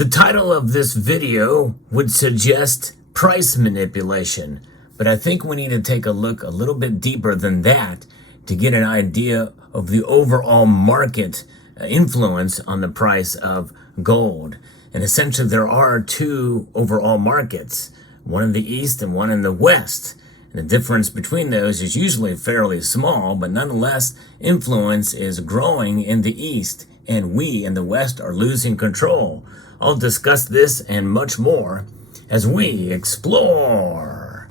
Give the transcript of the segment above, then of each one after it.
The title of this video would suggest price manipulation, but I think we need to take a look a little bit deeper than that to get an idea of the overall market influence on the price of gold. And essentially there are two overall markets, one in the east and one in the west. And the difference between those is usually fairly small, but nonetheless influence is growing in the east, and we in the west are losing control. I'll discuss this and much more as we explore.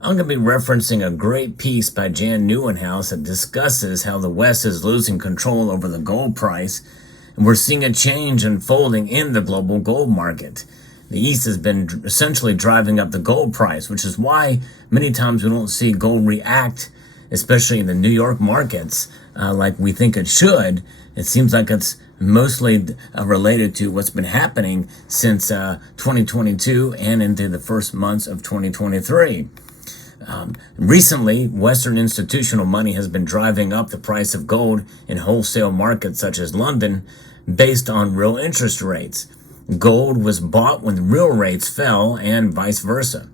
I'm going to be referencing a great piece by Jan Nieuwenhuis that discusses how the West is losing control over the gold price, and we're seeing a change unfolding in the global gold market. The East has been essentially driving up the gold price, which is why many times we don't see gold react, especially in the New York markets, like we think it should. It seems like it's mostly related to what's been happening since 2022 and into the first months of 2023. Recently, Western institutional money has been driving up the price of gold in wholesale markets such as London based on real interest rates. Gold was bought when real rates fell and vice versa.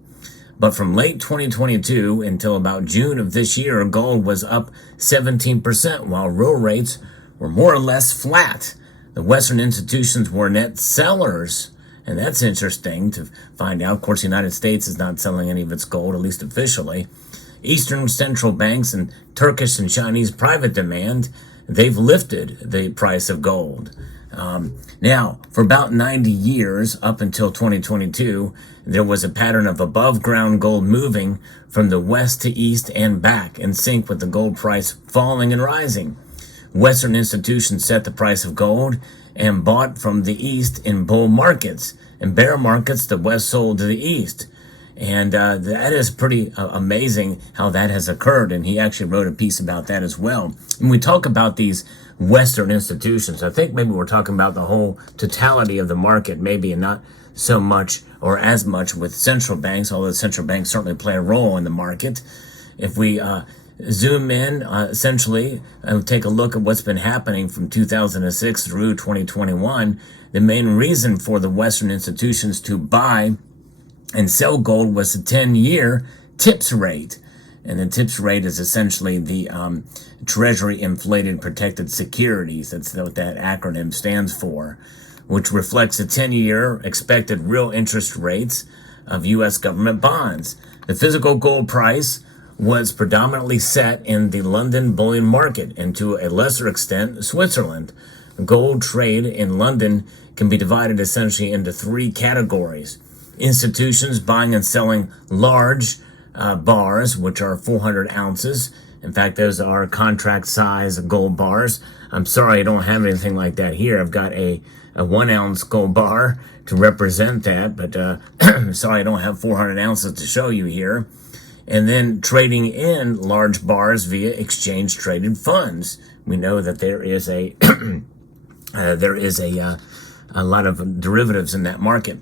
But from late 2022 until about June of this year, gold was up 17%, while real rates were more or less flat. The Western institutions were net sellers, and that's interesting to find out. Of course, the United States is not selling any of its gold, at least officially. Eastern central banks and Turkish and Chinese private demand, they've lifted the price of gold. Now, for about 90 years, up until 2022, there was a pattern of above ground gold moving from the west to east and back in sync with the gold price falling and rising. Western institutions set the price of gold and bought from the east in bull markets. In bear markets, the west sold to the east. And that is pretty amazing how that has occurred. And he actually wrote a piece about that as well. When we talk about these Western institutions, I think maybe we're talking about the whole totality of the market, maybe, and not so much or as much with central banks, although central banks certainly play a role in the market. If we zoom in, essentially, and take a look at what's been happening from 2006 through 2021, the main reason for the Western institutions to buy and sell gold was the 10-year TIPS rate. And the TIPS rate is essentially the Treasury Inflated Protected Securities. That's what that acronym stands for, which reflects the 10-year expected real interest rates of U.S. government bonds. The physical gold price was predominantly set in the London bullion market and to a lesser extent Switzerland. Gold trade in London can be divided essentially into three categories. Institutions buying and selling large bars, which are 400 ounces. In fact, those are contract size gold bars. I'm sorry I don't have anything like that here. I've got a 1 ounce gold bar to represent that, but sorry I don't have 400 ounces to show you here. And then trading in large bars via exchange traded funds. We know that there is a a lot of derivatives in that market.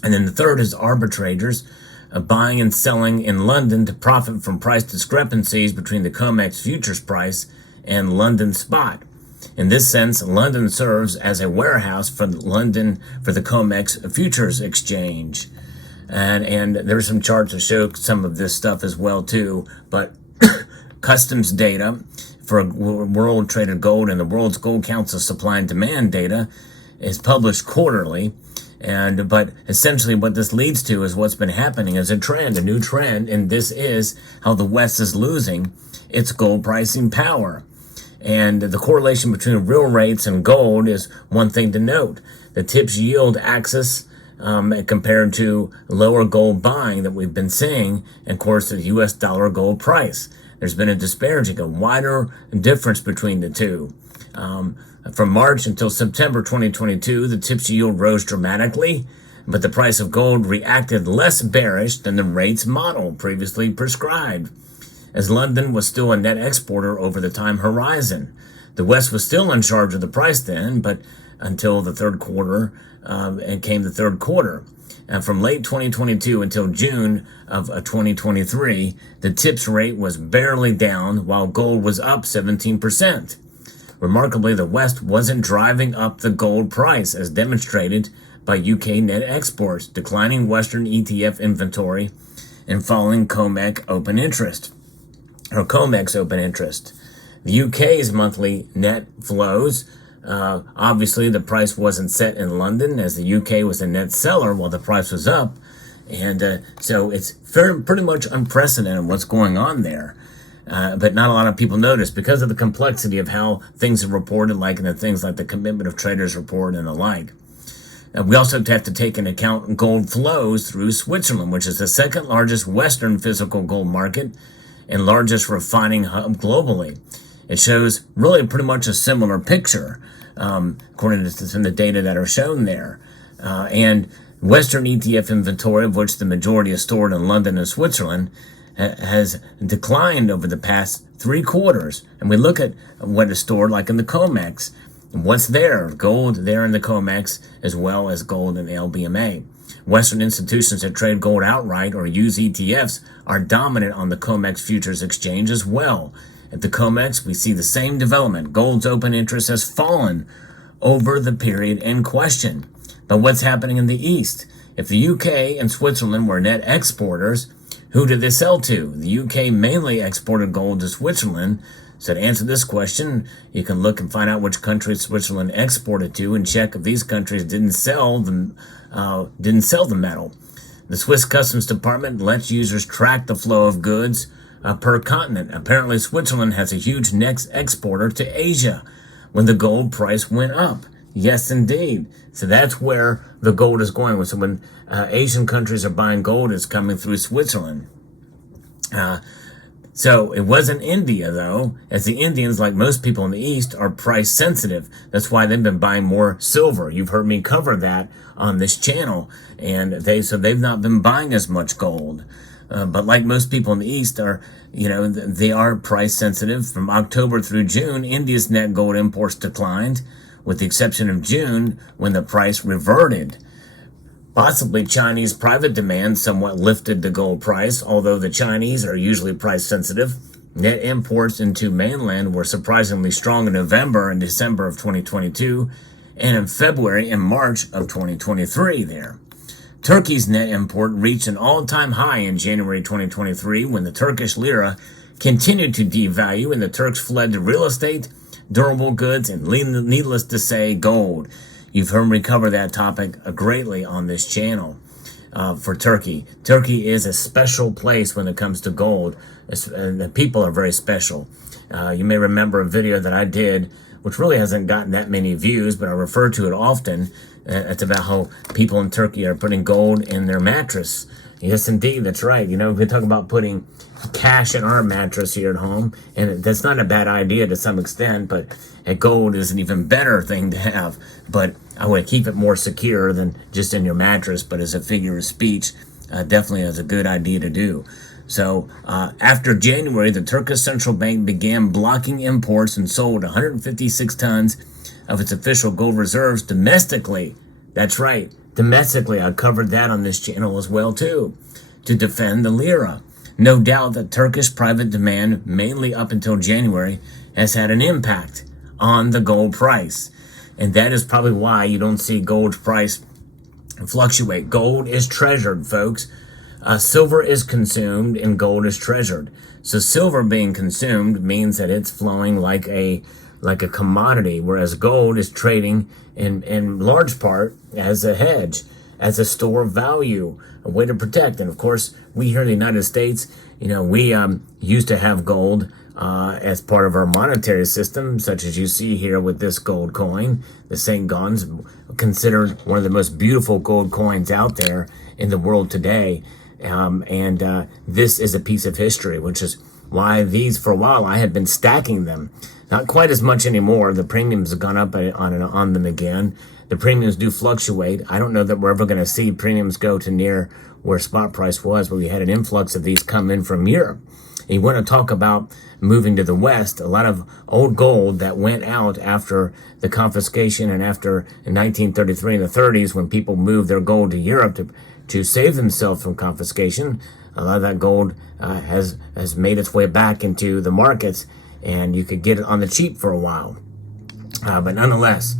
And then the third is arbitrators buying and selling in London to profit from price discrepancies between the COMEX futures price and London spot. In this sense, London serves as a warehouse for the COMEX futures exchange. And there's some charts to show some of this stuff as well too. But customs data for world traded gold and the World's Gold Council supply and demand data is published quarterly. But essentially what this leads to is what's been happening is a new trend, and this is how the West is losing its gold pricing power. And the correlation between real rates and gold is one thing to note. The TIPS yield axis compared to lower gold buying that we've been seeing, and of course the US dollar gold price. There's been a disparity, a wider difference between the two. From March until September 2022, the TIPS yield rose dramatically, but the price of gold reacted less bearish than the rates model previously prescribed, as London was still a net exporter over the time horizon. The West was still in charge of the price then, but until the third quarter, and came the third quarter. from late 2022 until June of 2023, the TIPS rate was barely down while gold was up 17%. Remarkably, the West wasn't driving up the gold price, as demonstrated by UK net exports, declining Western ETF inventory, and falling COMEX open interest. The UK's monthly net flows, obviously the price wasn't set in London, as the UK was a net seller while the price was up, and so it's pretty much unprecedented what's going on there. But not a lot of people notice because of the complexity of how things are reported, like in the things like the Commitment of Traders report and the like. We also have to take into account gold flows through Switzerland, which is the second largest Western physical gold market and largest refining hub globally. It shows really pretty much a similar picture, according to some of the data that are shown there. And Western ETF inventory, of which the majority is stored in London and Switzerland, has declined over the past 3 quarters. And we look at what is stored like in the COMEX. What's there? Gold there in the COMEX, as well as gold in the LBMA. Western institutions that trade gold outright or use ETFs are dominant on the COMEX futures exchange as well. At the COMEX, we see the same development. Gold's open interest has fallen over the period in question. But what's happening in the East? If the UK and Switzerland were net exporters, who did they sell to? The UK mainly exported gold to Switzerland. So to answer this question, you can look and find out which countries Switzerland exported to and check if these countries didn't sell the metal. The Swiss Customs Department lets users track the flow of goods per continent. Apparently, Switzerland has a huge net exporter to Asia when the gold price went up. Yes, indeed. So that's where the gold is going. So when Asian countries are buying gold, it's coming through Switzerland. So it wasn't India, though, as the Indians, like most people in the East, are price sensitive. That's why they've been buying more silver. You've heard me cover that on this channel. And they've not been buying as much gold. But like most people in the East they are price sensitive. From October through June, India's net gold imports declined, with the exception of June, when the price reverted. Possibly Chinese private demand somewhat lifted the gold price, although the Chinese are usually price sensitive. Net imports into mainland were surprisingly strong in November and December of 2022, and in February and March of 2023 there. Turkey's net import reached an all-time high in January 2023 when the Turkish lira continued to devalue and the Turks fled to real estate, durable goods, and needless to say, gold. You've heard me cover that topic greatly on this channel for Turkey. Turkey is a special place when it comes to gold. The people are very special. You may remember a video that I did, which really hasn't gotten that many views, but I refer to it often. It's about how people in Turkey are putting gold in their mattress. Yes, indeed, that's right. We talk about putting cash in our mattress here at home, and that's not a bad idea to some extent, but gold is an even better thing to have. But I would keep it more secure than just in your mattress, but as a figure of speech, definitely is a good idea to do. So after January, the Turkish central bank began blocking imports and sold 156 tons of its official gold reserves domestically. That's right, domestically. I covered that on this channel as well too, to defend the lira. No doubt that Turkish private demand, mainly up until January, has had an impact on the gold price. And that is probably why you don't see gold's price fluctuate. Gold is treasured, folks. Silver is consumed and gold is treasured. So silver being consumed means that it's flowing like a commodity, whereas gold is trading in large part as a hedge, as a store of value, a way to protect. And of course, we here in the United States, we used to have gold as part of our monetary system, such as you see here with this gold coin. The St. Gaudens, considered one of the most beautiful gold coins out there in the world today. And this is a piece of history, which is why these, for a while, I have been stacking them. Not quite as much anymore. The premiums have gone up on them again. The premiums do fluctuate. I don't know that we're ever going to see premiums go to near where spot price was, but we had an influx of these come in from Europe. You want to talk about moving to the West, a lot of old gold that went out after the confiscation and after in 1933 and the 30s when people moved their gold to Europe to save themselves from confiscation. A lot of that gold has made its way back into the markets, and you could get it on the cheap for a while. But nonetheless,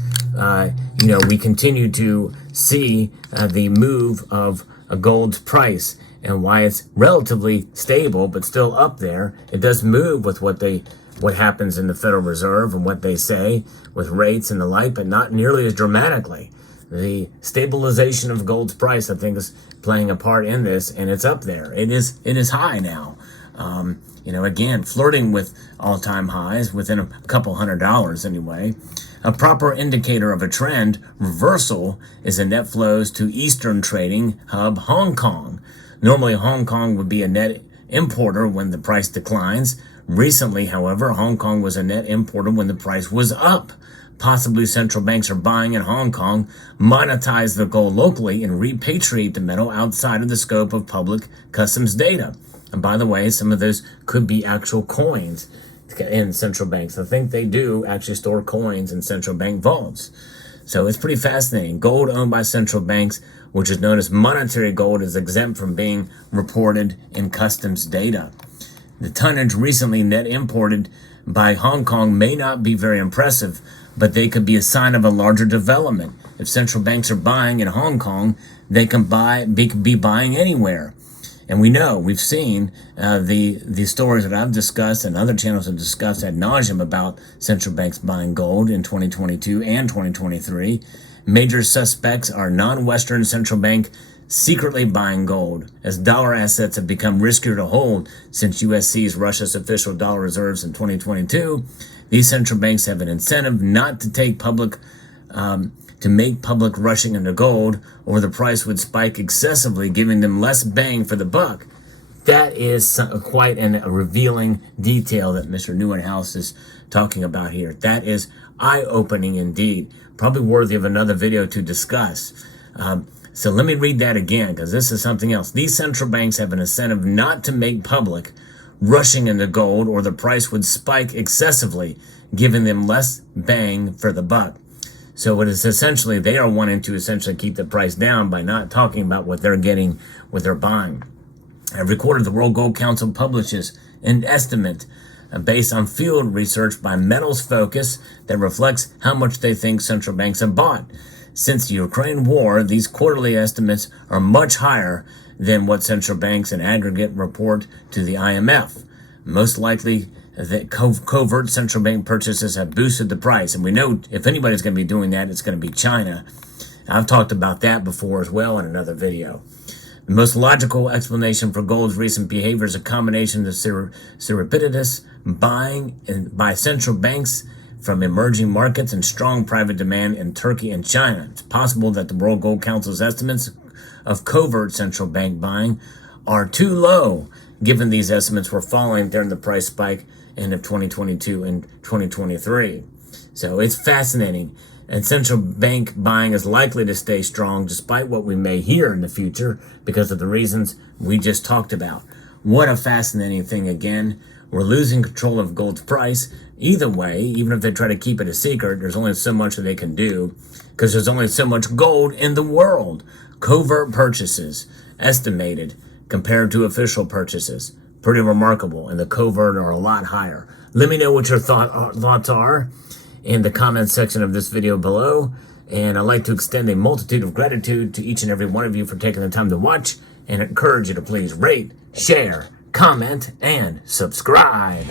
we continue to see the move of a gold's price, and why it's relatively stable but still up there. It does move with what happens in the Federal Reserve and what they say with rates and the like, but not nearly as dramatically. The stabilization of gold's price, I think, is playing a part in this, and it's up there. It is high now. Again, flirting with all-time highs within a couple $100 anyway. A proper indicator of a trend reversal is a net flows to Eastern trading hub Hong Kong. Normally, Hong Kong would be a net importer when the price declines. Recently, however, Hong Kong was a net importer when the price was up. Possibly central banks are buying in Hong Kong, monetize the gold locally, and repatriate the metal outside of the scope of public customs data. And by the way, some of those could be actual coins in central banks. I think they do actually store coins in central bank vaults. So it's pretty fascinating. Gold owned by central banks, which is known as monetary gold, is exempt from being reported in customs data. The tonnage recently net imported by Hong Kong may not be very impressive, but they could be a sign of a larger development. If central banks are buying in Hong Kong, they can be buying anywhere. And we've seen the stories that I've discussed and other channels have discussed ad nauseum about central banks buying gold in 2022 and 2023. Major suspects are non-Western central bank secretly buying gold, as dollar assets have become riskier to hold since U.S. seized Russia's official dollar reserves in 2022. These central banks have an incentive not to make public rushing into gold, or the price would spike excessively, giving them less bang for the buck. That is quite a revealing detail that Mr. Neuenhaus is talking about here. That is eye-opening indeed. Probably worthy of another video to discuss. So let me read that again, because this is something else. These central banks have an incentive not to make public rushing into gold, or the price would spike excessively, giving them less bang for the buck. So it is essentially, they are wanting to essentially keep the price down by not talking about what they're getting, what they're buying. Every quarter, the World Gold Council publishes an estimate based on field research by Metals Focus that reflects how much they think central banks have bought. Since the Ukraine war, these quarterly estimates are much higher than what central banks in aggregate report to the IMF. Most likely, that covert central bank purchases have boosted the price. And we know if anybody's going to be doing that, it's going to be China. I've talked about that before as well in another video. The most logical explanation for gold's recent behavior is a combination of surreptitious buying by central banks from emerging markets and strong private demand in Turkey and China. It's possible that the World Gold Council's estimates of covert central bank buying are too low, given these estimates were falling during the price spike end of 2022 and 2023. So it's fascinating. And central bank buying is likely to stay strong despite what we may hear in the future because of the reasons we just talked about. What a fascinating thing again. We're losing control of gold's price. Either way, even if they try to keep it a secret, there's only so much that they can do because there's only so much gold in the world. Covert purchases, estimated, compared to official purchases. Pretty remarkable, and the covert are a lot higher. Let me know what your thoughts are in the comments section of this video below, and I'd like to extend a multitude of gratitude to each and every one of you for taking the time to watch, and encourage you to please rate, share, comment, and subscribe.